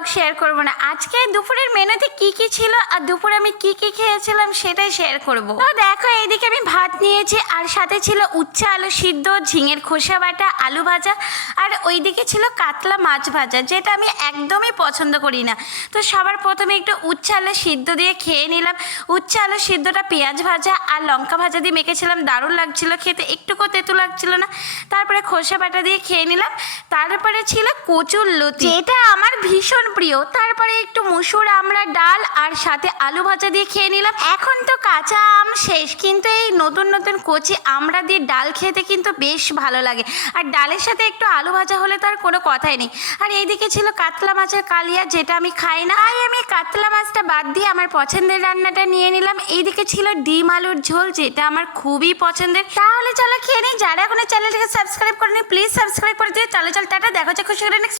Blog share করব না। আজকে দুপুরের মেনুতে কি কি ছিল আর দুপুরে আমি কি কি খেয়েছিলাম সেটাই শেয়ার করব। তো দেখো এইদিকে আমি ভাত নিয়েছি আর সাথে ছিল উচ্ছে আলু সিদ্ধ, ঝিঙের খোসা বাটা, আলু ভাজা আর ওইদিকে ছিল কাতলা মাছ ভাজা, যেটা আমি একদমই পছন্দ করি না। তো সবার প্রথমে একটু উচ্ছে আলু সিদ্ধ দিয়ে খেয়ে নিলাম। উচ্ছে আলু সিদ্ধটা পেঁয়াজ ভাজা আর লঙ্কা ভাজা দিয়ে মেখেছিলাম, দারুণ লাগছিল খেতে, একটুকু তেঁতু লাগছিল না। তারপরে খোসা বাটা দিয়ে খেয়ে নিলাম। তারপরে ছিল কচুর লতি, যেটা আমার ভীষণ প্রিয়। তারপরে একটু মুসুর আমরা ডাল আর সাথে আলু ভাজা দিয়ে খেয়ে নিলাম। এখন তো কাঁচা আম শেষ, কিন্তু এই নতুন নতুন কচি আমরা দিয়ে ডাল খেতে কিন্তু বেশ ভালো লাগে। আর ডালের সাথে একটু আলু ভাজা হলে তার কোনো কথাই নেই। আর এইদিকে ছিল কাতলা মাছের কালিয়া, যেটা আমি খাই না, তাই আমি কাতলা মাছটা বাদ দিয়ে আমার পছন্দের রান্নাটা নিয়ে নিলাম। এইদিকে ছিল ডিম আলুর ঝোল, যেটা আমার খুবই পছন্দের। তাহলে চলো খেয়ে নিই। যারা এখনো চ্যানেলটাকে সাবস্ক্রাইব করেনি প্লিজ সাবস্ক্রাইব করে দিয়ে চলো টাটা, দেখা হচ্ছে খুশি করে নেক্সট।